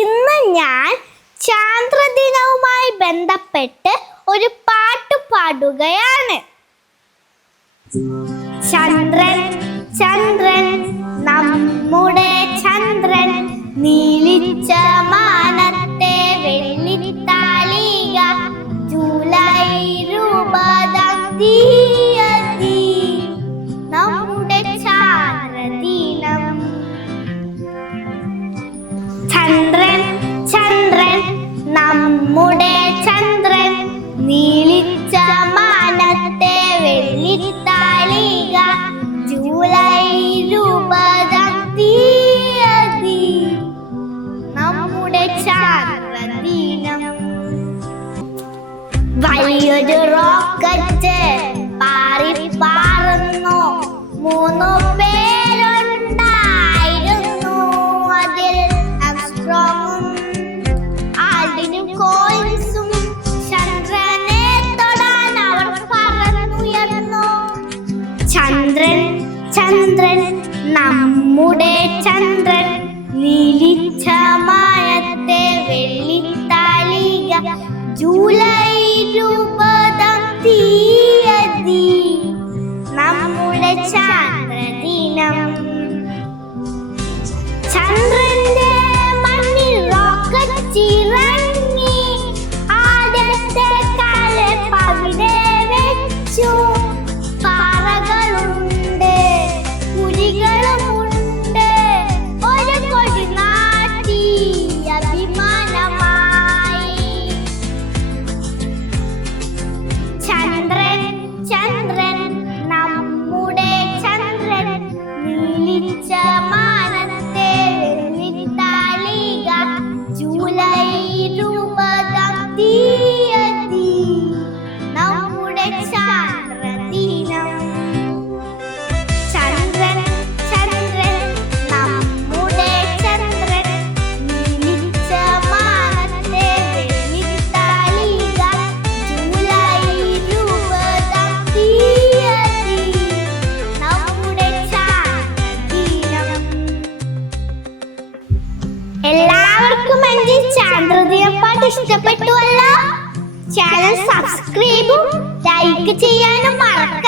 ഇന്ന് ഞാൻ ചാന്ദ്രദിനവുമായി ബന്ധപ്പെട്ട് ഒരു പാട്ട് പാടുകയാണ്. ചന്ദ്രൻ ചന്ദ്രൻ നമ്മുടെ ചന്ദ്രൻ നീലിച്ച മാനത്തെ വെള്ളിത്താളിക ജൂലൈ ഇരുപതാം തീയതി ചാന്ദ്രദിനം. ചന്ദ്ര നമ്മുടെ ചന്ദ്രൻ നീലിച്ച മാനത്തെ വെള്ളിത്താളിക ജൂലൈ രൂപതം തീയതി നമ്മുടെ ചാന്ദ്രദിനം വലിയൊരു റോക്കറ്റ് ചന്ദ്രൻ ചന്ദ്രൻ നമ്മുടെ ചന്ദ്രൻ. നീലിച്ച വെള്ളി വെള്ളിത്താലിക ജൂലൈ ചന്ദ്രൻ ചന്ദ്രൻ നമ്മുടെ ചന്ദ്രൻ. നീലിച്ച മാനത്തെ വെള്ളിത്താളിക ജൂലൈ ചാന്ദ്രദിന ഇഷ്ടപ്പെട്ടു ഇഷ്ടപ്പെട്ടുവല്ലോ ചാനൽ സബ്സ്ക്രൈബും ലൈക്ക് ചെയ്യാനും മറക്കരുത്.